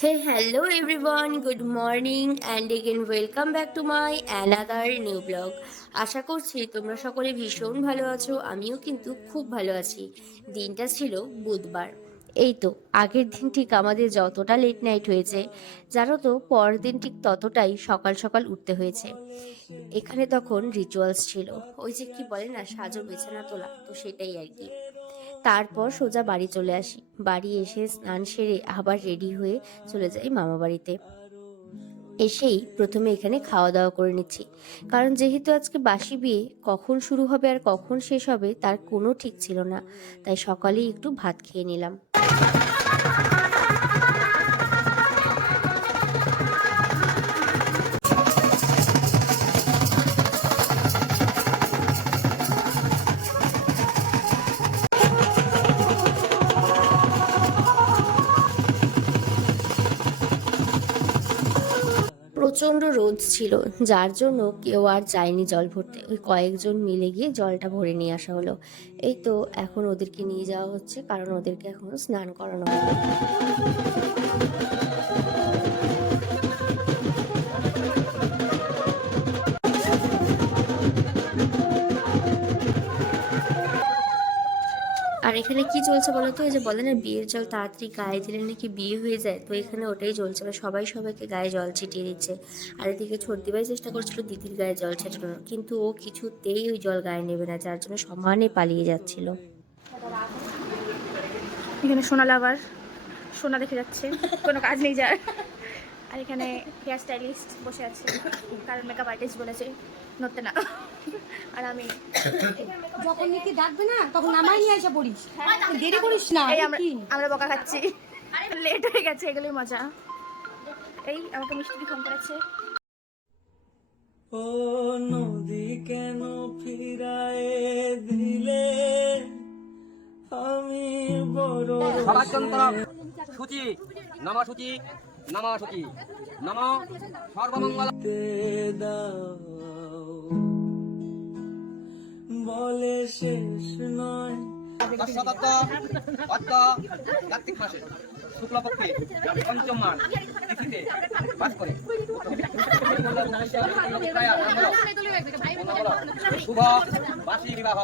Hey, hello everyone, good morning, and again welcome back to my another new blog. আশা করছি তোমরা সকলে ভীষণ ভালো আছো, আমিও কিন্তু খুব ভালো আছি। দিনটা ছিল বুধবার। এই তো আগের দিন ঠিক আমাদের যতটা লেট নাইট হয়েছে, জানো তো পরের দিন ঠিক ততটাই সকাল সকাল উঠতে হয়েছে। এখানে তখন রিচুয়ালস ছিল, ওই যে কি বলে না, সাজো বিছানা তোলা, তো সেটাই আর কি। তারপর সোজা বাড়ি চলে আসি। বাড়ি এসে স্নান সেরে আবার রেডি হয়ে চলে যাই মামা বাড়িতে। এসেই প্রথমে এখানে খাওয়া দাওয়া করে নিচ্ছি, কারণ যেহেতু আজকে বাসি বিয়ে, কখন শুরু হবে আর কখন শেষ হবে তার কোনো ঠিক ছিল না, তাই সকালেই একটু ভাত খেয়ে নিলাম। প্রচণ্ড রোদ ছিল, যার জন্য কেউ আর যায়নি জল ভরতে। ওই কয়েকজন মিলে গিয়ে জলটা ভরে নিয়ে আসা হলো। এই তো এখন ওদেরকে নিয়ে যাওয়া হচ্ছে, কারণ ওদেরকে এখনো স্নান করানো হবে। আর এখানে কি চলছে বলো তো, এই যে বলে না বিয়ের জল তাড়াতাড়ি গায়ে দিলে নাকি বিয়ে হয়ে যায়, তো এখানে ওটাই চলছে। সবাই সবাইকে গায়ে জল ছিটিয়ে দিচ্ছে। আর এদিকে ছোটদি ভাই চেষ্টা করছিল দিদির গায়ে জল ছেটানোর, কিন্তু ও কিছুতেই ওই জল গায়ে নেবে না, যার জন্য সমানে পালিয়ে যাচ্ছিল। এখানে সোনা লাভার সোনা দেখে যাচ্ছে, কোনো কাজ নেই যার। আর এখানে হেয়ার স্টাইলিস্ট বসে আছে, কারণ মেকআপ আর্টিস্ট বলেছে নড়তে না। আর আমি যখন নাকি ডাকবে না তখন নামাই নিয়ে এসে পড়িস, দেরি করিস না। এই আমরা বকা খাচ্ছি, লেট হয়ে গেছে, এগুলোই মজা। এই আমাকে মিষ্টি ফোন করেছে। ও নদী কেন ফিরায়ে দিলে আমি বড় সূচি নম সূচি নম সূচি নম সর্বমঙ্গল দাও বলে শেষ নয়। দশদত্ত অদ্য কার্তিক মাসে শুক্লপক্ষে পঞ্চম মাস তিথিতে বাস করে শুভ বাসী বিবাহ।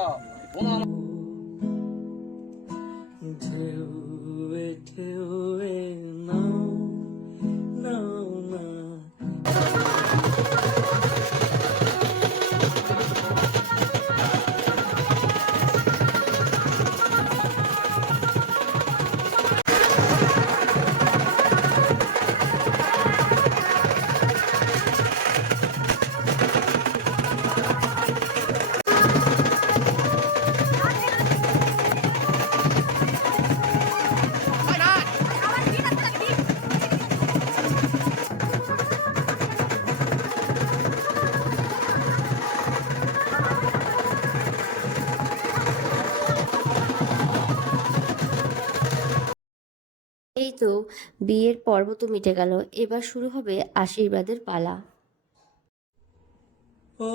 ঢেউয়ে ঢেউয়ে নাও নাও না। এই তো বিয়ের পর্ব তো মিটে গেল, এবার শুরু হবে আশীর্বাদের পালা। ও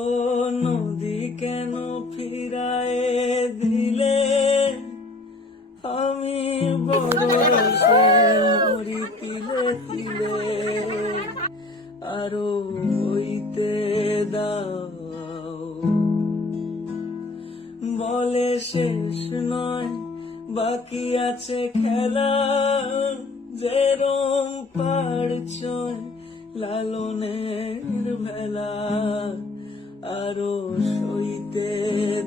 নদী কেন ফিরায়ে দিলে আমি বড় রসে মরি তিলে তিলে আরো বইতে দাও বলে শেষ নয় বাকি আছে খেলা যেরম পারছয় লালনের ভেলা আরো সইতে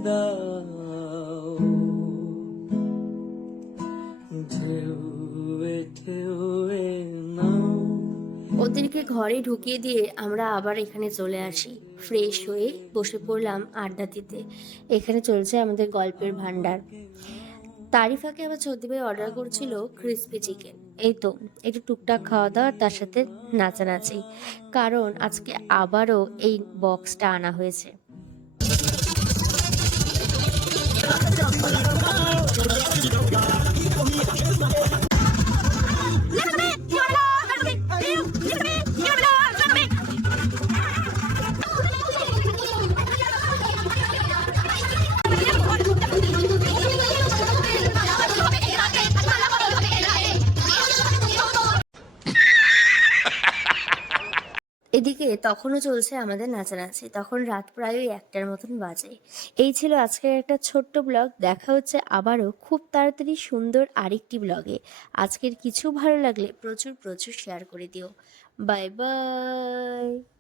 দাও ঢেউয়ে ঢেউয়ে নাও। ওদেরকে ঘরে ঢুকিয়ে দিয়ে আমরা আবার এখানে চলে আসি। ফ্রেশ হয়ে বসে পড়লাম আড্ডা দিতে। এখানে চলছে আমাদের গল্পের ভান্ডার। তারই ফাঁকে আবার চৌধুরী ভাই অর্ডার করছিল ক্রিসপি চিকেন। এই তো একটু টুকটাক খাওয়া দাওয়া, তার সাথে নাচানাচি, কারণ আজকে আবারও এই বক্সটা আনা হয়েছে। এদিকে তখনও চলছে আমাদের নাচানাচি। তখন রাত প্রায় ওই 1টার মতন বাজে। এই ছিল আজকের একটা ছোট্ট ব্লগ। দেখা হচ্ছে আবারও খুব তাড়াতাড়ি সুন্দর আরেকটি ব্লগে। আজকের কিছু ভালো লাগলে প্রচুর প্রচুর শেয়ার করে দিও। Bye bye.